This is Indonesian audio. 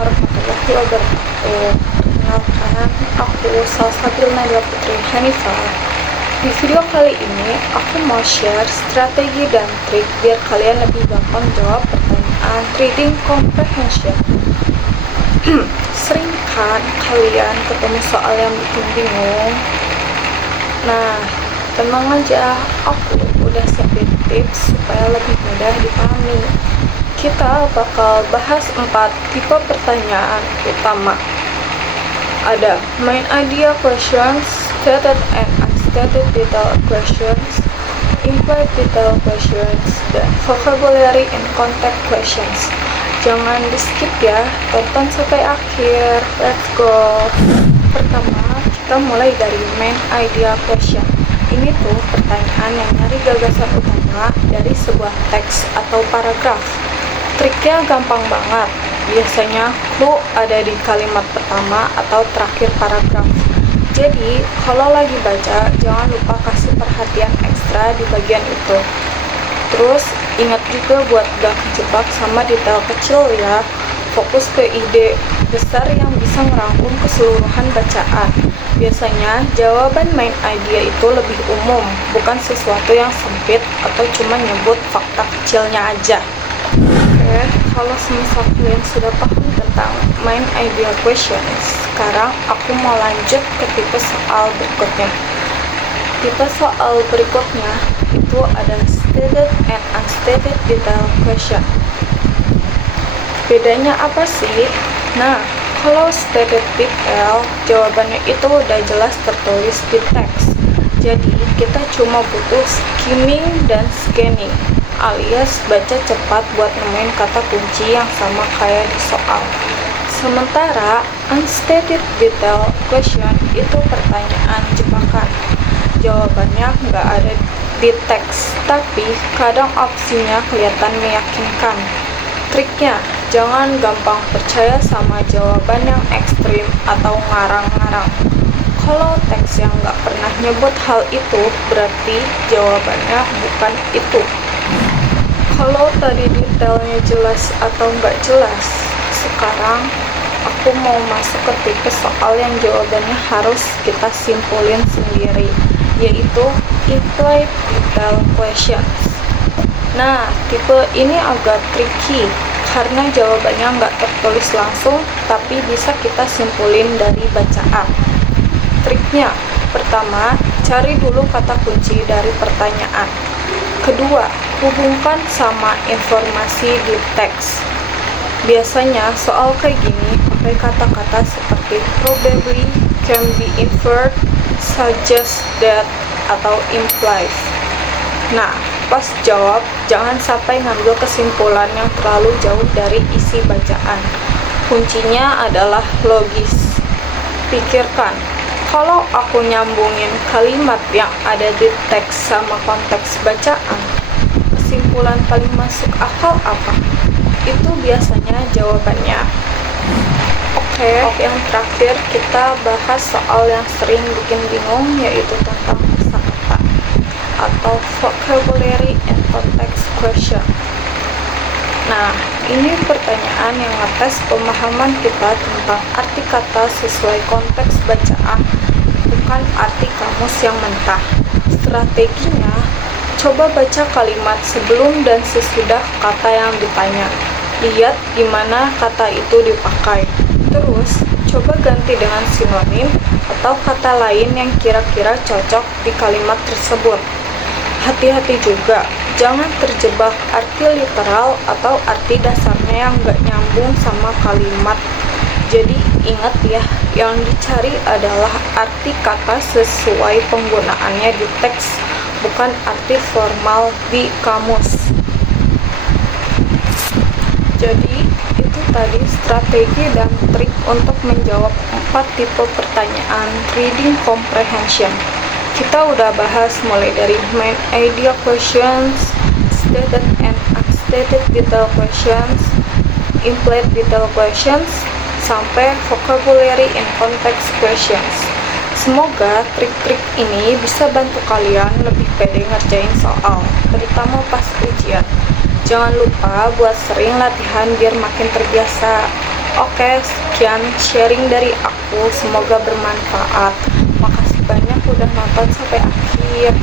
warahmatullahi wabarakatuh. Perkenalkan, aku Salsabilna Nadia Putri Hanifah. Di video kali ini, aku mau share strategi dan trik biar kalian lebih gampang jawab pertanyaan reading comprehension. Sering kan kalian ketemu soal yang bikin bingung? Nah, tenang aja, aku udah siapin tips supaya lebih mudah dipahami. Kita bakal bahas 4 tipe pertanyaan utama. Ada main idea questions, stated and unstated detail questions, implied detail questions, dan vocabulary and context questions. Jangan di skip ya, tonton sampai akhir. Let's go. Pertama, kita mulai dari main idea question. Ini tuh pertanyaan yang nyari gagasan utama dari sebuah teks atau paragraf. Triknya gampang banget. Biasanya clue ada di kalimat pertama atau terakhir paragraf. Jadi, kalau lagi baca, jangan lupa kasih perhatian ekstra di bagian itu. Terus, ingat juga buat gak kejebak sama detail kecil ya. Fokus ke ide besar yang bisa merangkum keseluruhan bacaan. Biasanya, jawaban main idea itu lebih umum, bukan sesuatu yang sempit atau cuma nyebut fakta kecilnya aja. Oke, kalau semisal kalian sudah paham tentang main idea questions, sekarang aku mau lanjut ke tipe soal berikutnya. Tipe soal berikutnya itu ada stated and unstated detail question. Bedanya apa sih? Nah, kalau stated detail, jawabannya itu udah jelas tertulis di teks. Jadi, kita cuma butuh skimming dan scanning, alias baca cepat buat nemuin kata kunci yang sama kayak di soal. Sementara, unstated detail question itu pertanyaan jebakan. Jawabannya nggak ada di teks, tapi kadang opsinya kelihatan meyakinkan. Triknya, jangan gampang percaya sama jawaban yang ekstrim atau ngarang-ngarang. Kalau teks yang nggak pernah nyebut hal itu, berarti jawabannya bukan itu. Kalau tadi detailnya jelas atau nggak jelas, sekarang aku mau masuk ke tipe soal yang jawabannya harus kita simpulin sendiri, yaitu implied detail questions. Nah, tipe ini agak tricky karena jawabannya nggak tertulis langsung, tapi bisa kita simpulin dari bacaan. Triknya, pertama, cari dulu kata kunci dari pertanyaan. Kedua, hubungkan sama informasi di teks. Biasanya soal kayak gini pakai kata-kata seperti probably, can be inferred, suggest that, atau implies. Nah, pas jawab, jangan sampai ngambil kesimpulan yang terlalu jauh dari isi bacaan. Kuncinya adalah logis. Pikirkan, kalau aku nyambungin kalimat yang ada di teks sama konteks bacaan, kesimpulan paling masuk akal apa? Itu biasanya jawabannya. Oke, yang terakhir kita bahas soal yang sering bikin bingung, yaitu tentang kosakata atau vocabulary and context question. Nah, ini pertanyaan yang ngetes pemahaman kita tentang arti kata sesuai konteks bacaan, bukan arti kamus yang mentah. Strateginya, coba baca kalimat sebelum dan sesudah kata yang ditanya. Lihat gimana kata itu dipakai. Terus, coba ganti dengan sinonim atau kata lain yang kira-kira cocok di kalimat tersebut. Hati-hati juga, jangan terjebak arti literal atau arti dasarnya yang nggak nyambung sama kalimat. Jadi ingat ya, yang dicari adalah arti kata sesuai penggunaannya di teks, bukan arti formal di kamus. Jadi itu tadi strategi dan trik untuk menjawab 4 tipe pertanyaan reading comprehension. Kita udah bahas mulai dari main idea questions, stated and unstated detail questions, implied detail questions, sampai vocabulary and context questions. Semoga trik-trik ini bisa bantu kalian lebih pede ngerjain soal, terutama pas ujian. Jangan lupa buat sering latihan biar makin terbiasa. Oke, sekian sharing dari aku, semoga bermanfaat. Makasih banyak udah nonton sampai akhir.